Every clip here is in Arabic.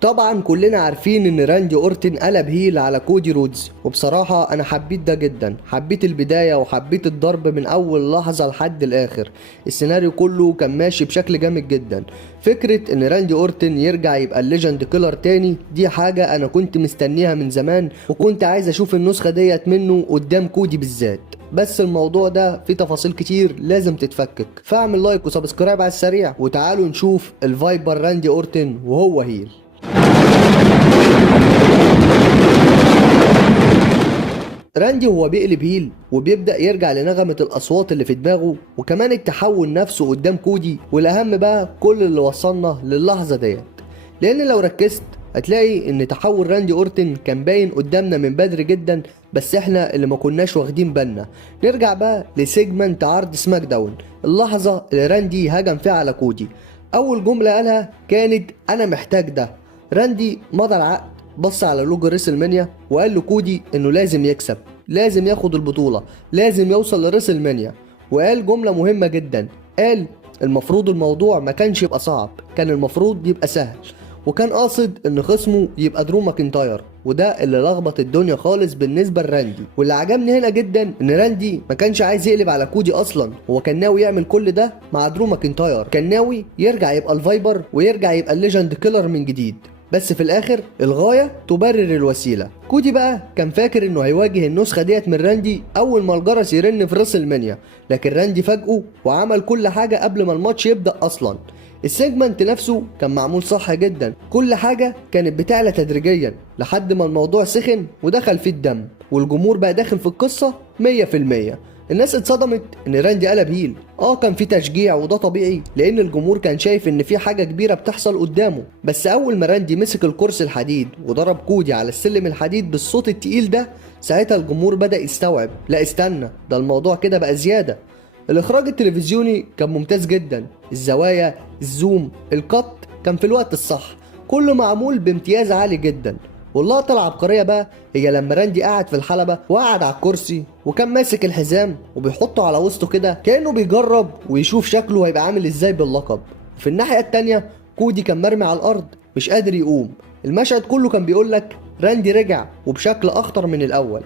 طبعا كلنا عارفين ان راندي اورتن قلب هيل على كودي رودز، وبصراحة انا حبيت ده جدا. حبيت البداية وحبيت الضرب من اول لحظة لحد الاخر. السيناريو كله كان ماشي بشكل جامد جدا. فكرة ان راندي اورتن يرجع يبقى الليجند كيلر تاني دي حاجة انا كنت مستنيها من زمان، وكنت عايز اشوف النسخة ديت منه قدام كودي بالذات. بس الموضوع ده فيه تفاصيل كتير لازم تتفكك، فاعمل لايك وسبسكرايب على السريع وتعالوا نشوف الفايبر راندي اورتن وهو هيل. راندي هو بيقلب هيل وبيبدأ يرجع لنغمة الأصوات اللي في دماغه، وكمان التحول نفسه قدام كودي، والأهم بقى كل اللي وصلنا للحظة ديت. لأن لو ركزت هتلاقي إن تحول راندي أورتن كان باين قدامنا من بدري جدا، بس إحنا اللي ما كناش واخدين بالنا. نرجع بقى لسيجمنت عرض سماك داون، اللحظة اللي راندي هجم فيها على كودي. أول جملة قالها كانت أنا محتاج ده. راندي مضى العقد، بص على لوجو ريسل مانيا وقال له كودي انه لازم يكسب، لازم ياخد البطولة، لازم يوصل لريسل مانيا. وقال جملة مهمة جدا، قال المفروض الموضوع ما كانش يبقى صعب، كان المفروض يبقى سهل. وكان قاصد ان خصمه يبقى درو ماكنتاير، وده اللي لخبط الدنيا خالص بالنسبه لراندي. واللي عجبني هنا جدا ان راندي ما كانش عايز يقلب على كودي اصلا، هو كان ناوي يعمل كل ده مع درو ماكنتاير، كان ناوي يرجع يبقى الفايبر ويرجع يبقى الليجند كيلر من جديد. بس في الاخر الغايه تبرر الوسيله. كودي بقى كان فاكر انه هيواجه النسخه ديت من راندي اول ما الجرس يرن في ريسل مانيا، لكن راندي فاجئه وعمل كل حاجه قبل ما الماتش يبدا اصلا. السيجمنت نفسه كان معمول صح جدا، كل حاجة كانت بتعلى تدريجيا لحد ما الموضوع سخن ودخل فيه الدم، والجمهور بقى داخل في القصة 100%. الناس اتصدمت ان راندي قلب هيل، كان في تشجيع وده طبيعي لان الجمهور كان شايف ان في حاجة كبيرة بتحصل قدامه. بس اول ما راندي مسك الكرسي الحديد وضرب كودي على السلم الحديد بالصوت التقيل ده، ساعتها الجمهور بدأ يستوعب، لا استنى، ده الموضوع كده بقى زيادة. الاخراج التلفزيوني كان ممتاز جدا، الزوايا، الزوم، القط كان في الوقت الصح، كله معمول بامتياز عالي جدا. واللقطة العبقرية بقى هي لما راندي قاعد في الحلبة وقعد على الكرسي وكان ماسك الحزام وبيحطه على وسطه كده كأنه بيجرب ويشوف شكله هيبقى عامل ازاي باللقب. في الناحية التانية كودي كان مرمي على الأرض مش قادر يقوم. المشهد كله كان بيقولك راندي رجع وبشكل أخطر من الأول.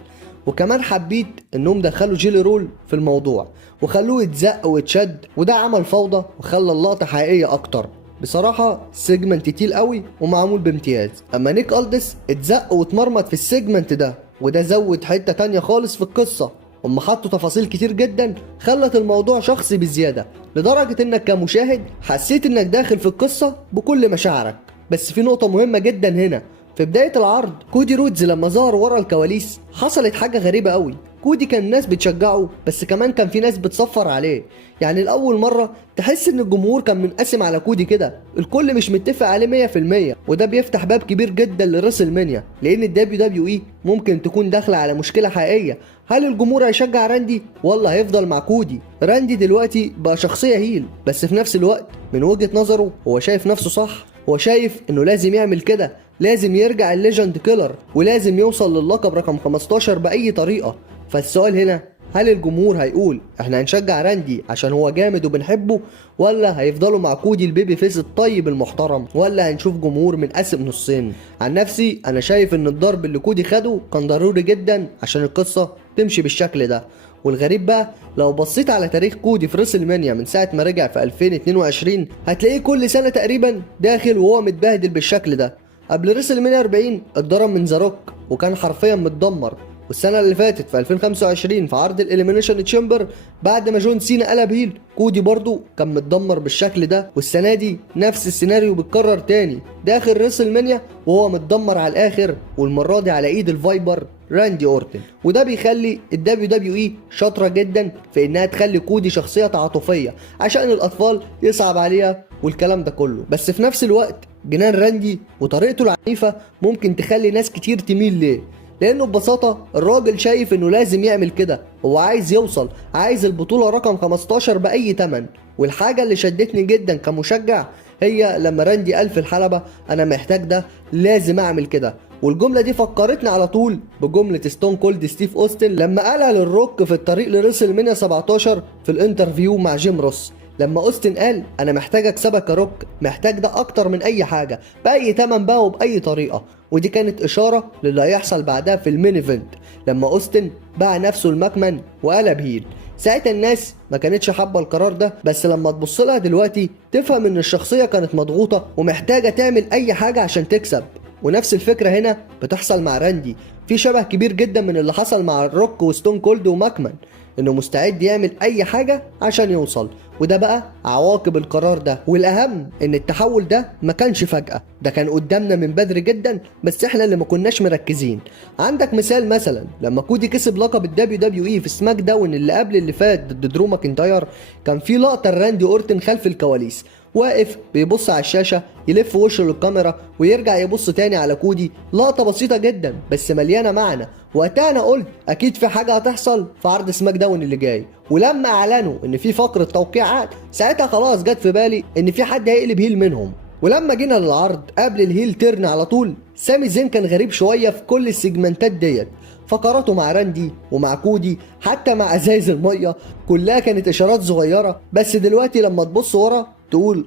وكمان حبيت انهم دخلوا جيلي رول في الموضوع وخلوه يتزق ويتشد، وده عمل فوضى وخلى اللقطة حقيقية اكتر. بصراحة سيجمنت تقيل قوي ومعمول بامتياز. اما نيك ألدس اتزق واتمرمط في السيجمنت ده، وده زود حتة تانية خالص في القصة. هم حطوا تفاصيل كتير جدا خلت الموضوع شخصي بزيادة، لدرجة انك كمشاهد حسيت انك داخل في القصة بكل مشاعرك. بس في نقطة مهمة جدا هنا، في بداية العرض كودي رودز لما ظهر ورا الكواليس حصلت حاجة غريبة قوي. كودي كان الناس بتشجعه، بس كمان كان في ناس بتصفر عليه. يعني الأول مرة تحس إن الجمهور كان منقسم على كودي كده، الكل مش متفق عليه 100%. وده بيفتح باب كبير جدا لريسل مانيا، لأن الدبليو دبليو إي ممكن تكون داخلة على مشكلة حقيقية. هل الجمهور هيشجع راندي ولا هيفضل مع كودي؟ راندي دلوقتي بقى شخصية هيل، بس في نفس الوقت من وجهة نظره هو شايف نفسه صح. هو شايف إنه لازم يعمل كده، لازم يرجع الليجند كيلر ولازم يوصل للقب رقم 15 بأي طريقة. فالسؤال هنا، هل الجمهور هيقول احنا هنشجع راندي عشان هو جامد وبنحبه، ولا هيفضلوا مع كودي البيبي فيس الطيب المحترم، ولا هنشوف جمهور منقسم نصين؟ عن نفسي انا شايف ان الضرب اللي كودي خده كان ضروري جدا عشان القصة تمشي بالشكل ده. والغريب بقى لو بصيت على تاريخ كودي في ريسل مانيا من ساعة ما رجع في 2022 هتلاقيه كل سنة تقريبا داخل وهو متبهدل بالشكل ده. قبل ريسل مانيا 40 اتضرب من ذا روك وكان حرفيا متدمر، والسنة اللي فاتت في 2025 في عرض الإليمينيشن تشامبر بعد ما جون سينا قلب هيل كودي برضو كان متدمر بالشكل ده. والسنة دي نفس السيناريو بيتكرر تاني، داخل ريسل مانيا وهو متدمر على الآخر، والمرة دي على إيد الفايبر راندي أورتن. وده بيخلي الدبليو دبليو إي شاطرة جدا في إنها تخلي كودي شخصية تعاطفية عشان الأطفال يصعب عليها والكلام ده كله. بس في نفس الوقت جنان راندي وطريقته العنيفة ممكن تخلي ناس كتير تميل ليه، لانه ببساطه الراجل شايف انه لازم يعمل كده، هو عايز يوصل، عايز البطوله رقم 15 باي تمن. والحاجه اللي شدتني جدا كمشجع هي لما راندي قال في الحلبه انا محتاج ده، لازم اعمل كده. والجمله دي فكرتني على طول بجمله ستون كولد ستيف اوستن لما قالها للروك في الطريق لريسل مانيا 17 في الانترفيو مع جيم روس، لما اوستن قال انا محتاج اكسبك يا روك، محتاج ده اكتر من اي حاجه، باي تمن بقى وباي طريقه. ودي كانت اشاره للي هيحصل بعدها في المين ايفنت لما اوستن باع نفسه لماكمان وقلب هيل. ساعتها الناس ما كانتش حابه القرار ده، بس لما تبص لها دلوقتي تفهم ان الشخصيه كانت مضغوطه ومحتاجه تعمل اي حاجه عشان تكسب. ونفس الفكره هنا بتحصل مع راندي، في شبه كبير جدا من اللي حصل مع الروك وستون كولد وماكمان، انه مستعد يعمل اي حاجه عشان يوصل. وده بقى عواقب القرار ده، والاهم ان التحول ده ما كانش فجأة، ده كان قدامنا من بدري جدا بس احنا اللي ما كناش مركزين. عندك مثال مثلا لما كودي كسب لقب الدبليو دبليو اي في سماك داون اللي قبل اللي فات ضد درو ماكنتاير، كان في لقطة راندي اورتن خلف الكواليس واقف بيبص على الشاشة، يلف وشه للكاميرا ويرجع يبص تاني على كودي. لقطة بسيطة جدا بس مليانة معنى. وقتها انا قلت اكيد في حاجة هتحصل في عرض سماك داون اللي جاي، ولما اعلنوا ان في فقرة توقيع عقد ساعتها خلاص جت في بالي ان في حد هيقلب هيل منهم. ولما جينا للعرض قبل الهيل تيرن على طول، سامي زين كان غريب شوية في كل السيجمنتات ديت، فقراته مع راندي ومع كودي حتى مع ازايز المية كلها كانت اشارات صغيرة. بس دلوقتي لما تبص ورا تقول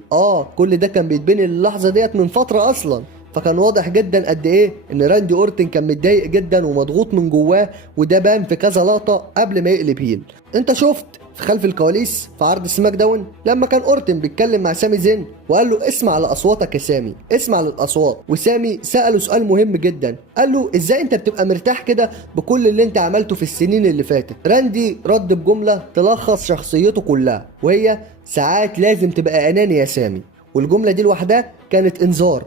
كل ده كان بيتبني للحظة ديت من فترة اصلا. فكان واضح جدا قد ايه ان راندي اورتن كان متضايق جدا ومضغوط من جواه، وده بان في كذا لقطة قبل ما يقلب هيل. انت شفت في خلف الكواليس في عرض سماك داون لما كان اورتن بيتكلم مع سامي زين وقال له اسمع لاصواتك يا سامي، اسمع للاصوات. وسامي ساله سؤال مهم جدا، قال له ازاي انت بتبقى مرتاح كده بكل اللي انت عملته في السنين اللي فاتت؟ راندي رد بجمله تلخص شخصيته كلها، وهي ساعات لازم تبقى اناني يا سامي. والجمله دي لوحدها كانت انذار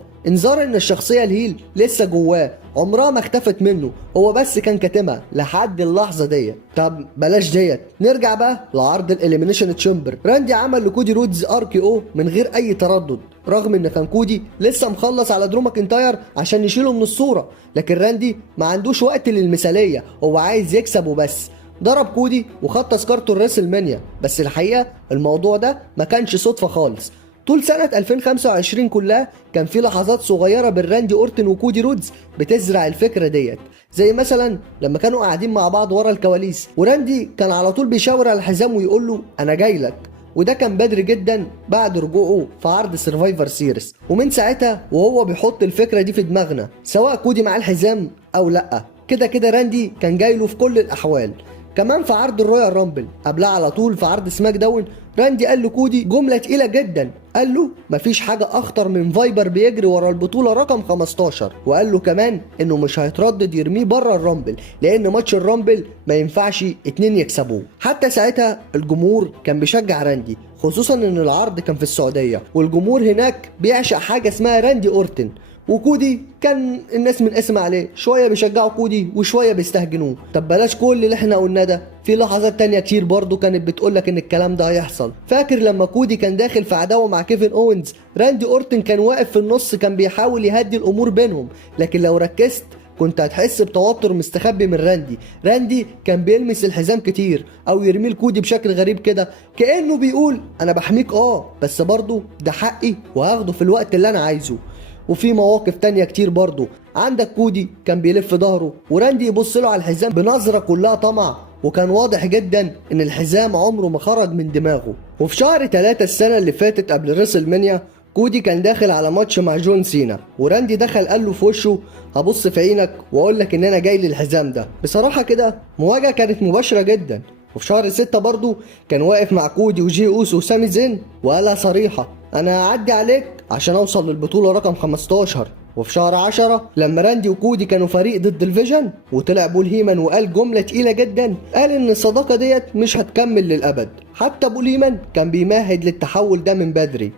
ان الشخصيه الهيل لسه جواه، عمرها ما اختفت منه، هو بس كان كاتمها لحد اللحظه ديت. طب بلاش ديت، نرجع بقى لعرض الاليمينيشن تشامبر. راندي عمل لكودي رودز RKO من غير اي تردد، رغم ان كان كودي لسه مخلص على درو ماكنتاير عشان يشيله من الصوره، لكن راندي ما عندوش وقت للمثاليه، هو عايز يكسب وبس. ضرب كودي وخد تذكرته الريسل مانيا، بس الحقيقه الموضوع ده ما كانش صدفه خالص. طول سنة 2025 كلها كان في لحظات صغيرة بين راندي اورتن وكودي رودز بتزرع الفكرة ديت، زي مثلا لما كانوا قاعدين مع بعض ورا الكواليس وراندي كان على طول بيشاور على الحزام ويقول له انا جاي لك، وده كان بدري جدا بعد رجوعه في عرض سرفايفر سيريس. ومن ساعتها وهو بيحط الفكرة دي في دماغنا سواء كودي معاه الحزام او لا، كده كده راندي كان جاي له في كل الاحوال. كمان في عرض الرويال رامبل قبلها على طول في عرض سماك داون، راندي قال لكودي جملة تقيلة جدا، قال له مفيش حاجة أخطر من فايبر بيجري ورا البطولة رقم 15، وقال له كمان إنه مش هيتردد يرميه بره الرامبل لأن ماتش الرامبل ما ينفعش اتنين يكسبوه. حتى ساعتها الجمهور كان بيشجع راندي، خصوصا إن العرض كان في السعودية والجمهور هناك بيعشق حاجة اسمها راندي أورتن. وكودي كان الناس من اسم عليه شويه بيشجعوا كودي وشويه بيستهجنوه. طب بلاش كل اللي احنا قلنا ده، في لحظات تانية كتير برضو كانت بتقولك ان الكلام ده هيحصل. فاكر لما كودي كان داخل في عداوه مع كيفن اوينز، راندي اورتن كان واقف في النص كان بيحاول يهدي الامور بينهم، لكن لو ركزت كنت هتحس بتوتر مستخبي من راندي كان بيلمس الحزام كتير او يرميه لكودي بشكل غريب كده، كانه بيقول انا بحميك بس برضو ده حقي وهاخده في الوقت اللي انا عايزه. وفي مواقف تانية كتير برضو، عندك كودي كان بيلف ظهره وراندي يبص له على الحزام بنظرة كلها طمع، وكان واضح جدا ان الحزام عمره ما خرج من دماغه. وفي شهر 3 السنة اللي فاتت قبل ريسل مانيا، كودي كان داخل على ماتش مع جون سينا، وراندي دخل قال له في وشه هبص في عينك واقول لك ان انا جاي للحزام ده. بصراحة كده مواجهة كانت مباشرة جدا. وفي شهر 6 برضو كان واقف مع كودي وجي اوسو وسامي زين وقالها صريحة انا هعدي عليك عشان اوصل للبطولة رقم 15. وفي شهر 10 لما راندي وكودي كانوا فريق ضد الفيجن وطلع بول هيمان وقال جملة تقيلة جدا، قال ان الصداقة ديت مش هتكمل للأبد. حتى بول هيمان كان بيمهد للتحول ده من بدري.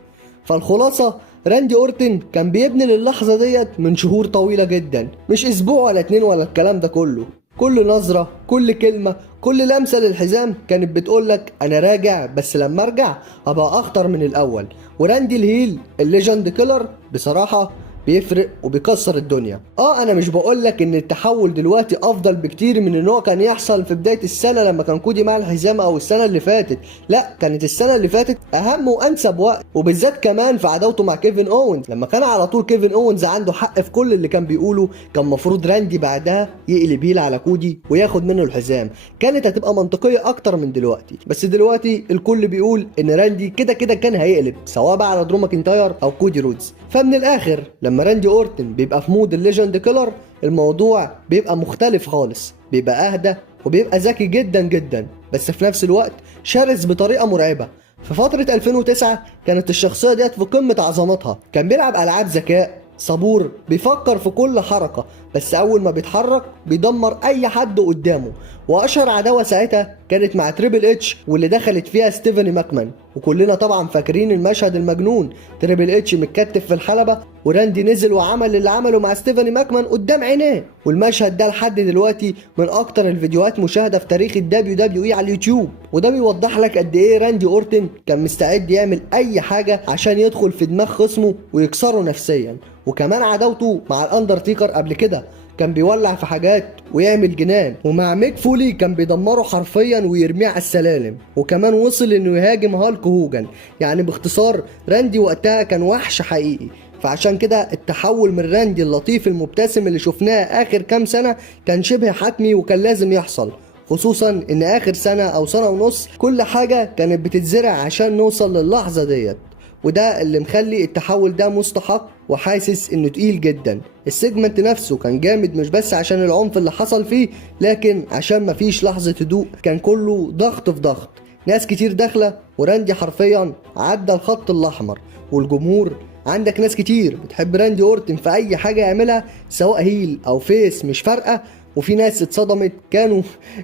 فالخلاصة راندي اورتن كان بيبني للحظة ديت من شهور طويلة جدا، مش اسبوع ولا 2 ولا الكلام ده كله. كل نظرة، كل كلمة، كل لمسة للحزام كانت بتقولك انا راجع، بس لما ارجع ابقى اخطر من الاول. وراندي الهيل الليجند كيلر بصراحة بيفرق وبيكسر الدنيا. انا مش بقولك ان التحول دلوقتي افضل بكتير من ان هو كان يحصل في بداية السنة لما كان كودي مع الحزام او السنة اللي فاتت، لا، كانت السنة اللي فاتت اهم وانسب وقت، وبالذات كمان في عداوته مع كيفن اوينز لما كان على طول كيفن اوينز عنده حق في كل اللي كان بيقوله. كان مفروض راندي بعدها يقلب هيل على كودي وياخد منه الحزام، كانت هتبقى منطقية اكتر من دلوقتي. بس دلوقتي الكل بيقول ان راندي كده كده كان هيقلب، سواء بقى على درو ماكنتاير او كودي رودز. فمن الاخر لما راندي اورتن بيبقى في مود الليجند كيلر الموضوع بيبقى مختلف خالص، بيبقى اهدى وبيبقى ذكي جدا جدا، بس في نفس الوقت شرس بطريقة مرعبة. في فترة 2009 كانت الشخصية ديت في قمة عظمتها، كان بيلعب ألعاب ذكاء، صبور، بيفكر في كل حركة، بس أول ما بيتحرك بيدمر أي حد قدامه. وأشهر عداوة ساعتها كانت مع تريبل اتش واللي دخلت فيها ستيفاني ماكمان، وكلنا طبعا فاكرين المشهد المجنون، تريبل اتش متكتف في الحلبة وراندي نزل وعمل اللي عمله مع ستيفاني ماكمان قدام عينيه. والمشهد ده لحد دلوقتي من اكتر الفيديوهات مشاهدة في تاريخ الدبليو دبليو اي على اليوتيوب، وده بيوضح لك قد ايه راندي اورتن كان مستعد يعمل اي حاجة عشان يدخل في دماغ خصمه ويكسره نفسيا. وكمان عداوته مع الاندرتيكر قبل كده كان بيولع في حاجات ويعمل جنان، ومع ميك فولي كان بيدمره حرفيا ويرميه على السلالم، وكمان وصل انه يهاجم هالك هوجن. يعني باختصار راندي وقتها كان وحش حقيقي. فعشان كده التحول من راندي اللطيف المبتسم اللي شفناه اخر كام سنة كان شبه حتمي وكان لازم يحصل، خصوصا ان اخر سنة او سنة ونص كل حاجة كانت بتتزرع عشان نوصل للحظة ديت، وده اللي مخلي التحول ده مستحق وحاسس انه تقيل جدا. السيجمنت نفسه كان جامد مش بس عشان العنف اللي حصل فيه، لكن عشان مفيش لحظة هدوء، كان كله ضغط في ضغط، ناس كتير داخلة وراندي حرفيا عدى الخط الاحمر. والجمهور عندك ناس كتير بتحب راندي اورتن في اي حاجة يعملها سواء هيل او فيس مش فارقة، وفي ناس اتصدمت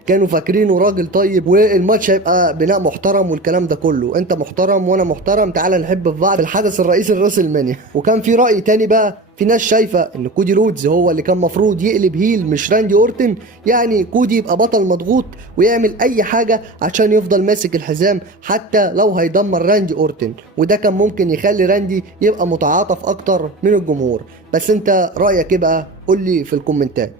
كانوا فاكرينه راجل طيب والماتش هيبقى بناء محترم والكلام ده كله، انت محترم وانا محترم، تعالى نحب في بعض في الحدث الرئيسي لراس مانيا. وكان في رأي تاني بقى، في ناس شايفة ان كودي رودز هو اللي كان مفروض يقلب هيل مش راندي اورتن، يعني كودي يبقى بطل مضغوط ويعمل اي حاجة عشان يفضل ماسك الحزام حتى لو هيدمر راندي اورتن، وده كان ممكن يخلي راندي يبقى متعاطف اكتر من الجمهور. بس انت رأيك ايه بقى؟ قولي في الكومنتات.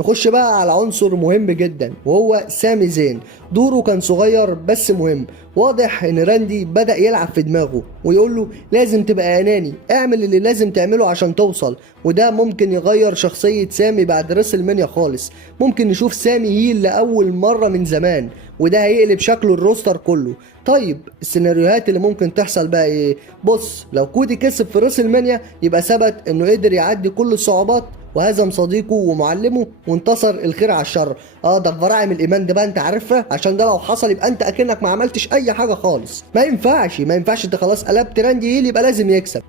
نخش بقى على عنصر مهم جدا وهو سامي زين. دوره كان صغير بس مهم. واضح ان راندي بدأ يلعب في دماغه ويقول له لازم تبقى اناني، اعمل اللي لازم تعمله عشان توصل، وده ممكن يغير شخصية سامي بعد ريسل مانيا خالص. ممكن نشوف سامي هيل لأول مرة من زمان، وده هيقلب شكله الروستر كله. طيب السيناريوهات اللي ممكن تحصل بقى ايه؟ بص، لو كودي كسب في ريسل مانيا يبقى ثبت انه قدر يعدي كل الصعوبات وهزم صديقه ومعلمه وانتصر الخير على الشر. ده براعم الايمان ده بقى انت عارفها، عشان ده لو حصل يبقى انت اكنك ما عملتش اي حاجه خالص. ما ينفعش انت خلاص قلبت راندي هيل، يبقى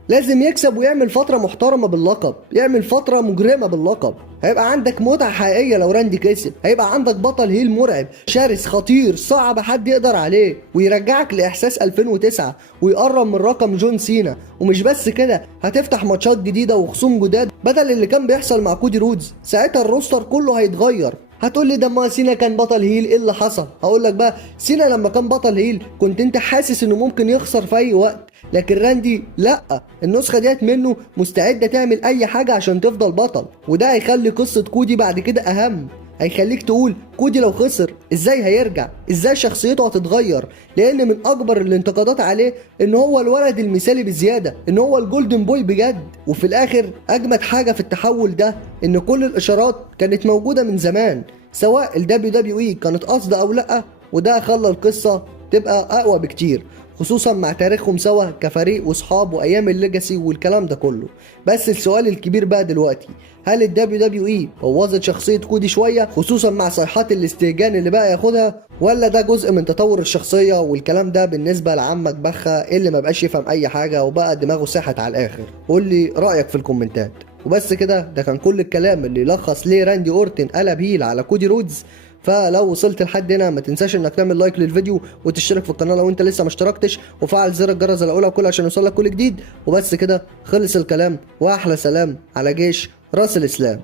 لازم يكسب ويعمل فتره محترمه باللقب، يعمل فتره مجرمه باللقب. هيبقى عندك متعه حقيقيه لو راندي كسب، هيبقى عندك بطل هيل مرعب شرس خطير صعب حد يقدر عليه، ويرجعك لاحساس 2009 ويقرب من رقم جون سينا. ومش بس كده، هتفتح ماتشات جديده وخصوم جداد بدل اللي كان بيحصل مع كودي رودز. ساعتها الروستر كله هيتغير. هتقول لي ده ما سينا كان بطل هيل، ايه اللي حصل؟ هقول لك بقى، سينا لما كان بطل هيل كنت انت حاسس انه ممكن يخسر في اي وقت، لكن راندي لا، النسخه ديت منه مستعده تعمل اي حاجه عشان تفضل بطل. وده هيخلي قصه كودي بعد كده اهم، هيخليك تقول كودي لو خسر ازاي هيرجع، ازاي شخصيته هتتغير، لان من اكبر الانتقادات عليه ان هو الولد المثالي بزياده، ان هو الجولدن بوي بجد. وفي الاخر اجمد حاجه في التحول ده ان كل الاشارات كانت موجوده من زمان، سواء الدبليو دبليو اي كانت قصد او لا، وده خلى القصه تبقى اقوى بكتير، خصوصا مع تاريخهم سوا كفريق واصحاب وايام الليجاسي والكلام ده كله. بس السؤال الكبير بقى دلوقتي، هل الدبليو دبليو اي بوظت شخصيه كودي شويه خصوصا مع صيحات الاستهجان اللي بقى ياخدها، ولا ده جزء من تطور الشخصيه والكلام ده بالنسبه لعمك بخه اللي ما بقاش يفهم اي حاجه وبقى دماغه ساحت على الاخر؟ قول لي رايك في الكومنتات. وبس كده، ده كان كل الكلام اللي يلخص ليه راندي اورتن قلب هيل على كودي رودز. فلو وصلت لحد هنا ما تنساش انك تعمل لايك للفيديو وتشترك في القناه لو انت لسه ما اشتركتش، وفعل زر الجرس الاولى وكل عشان يوصلك كل جديد. وبس كده خلص الكلام، واحلى سلام على جيش راس الاسلام.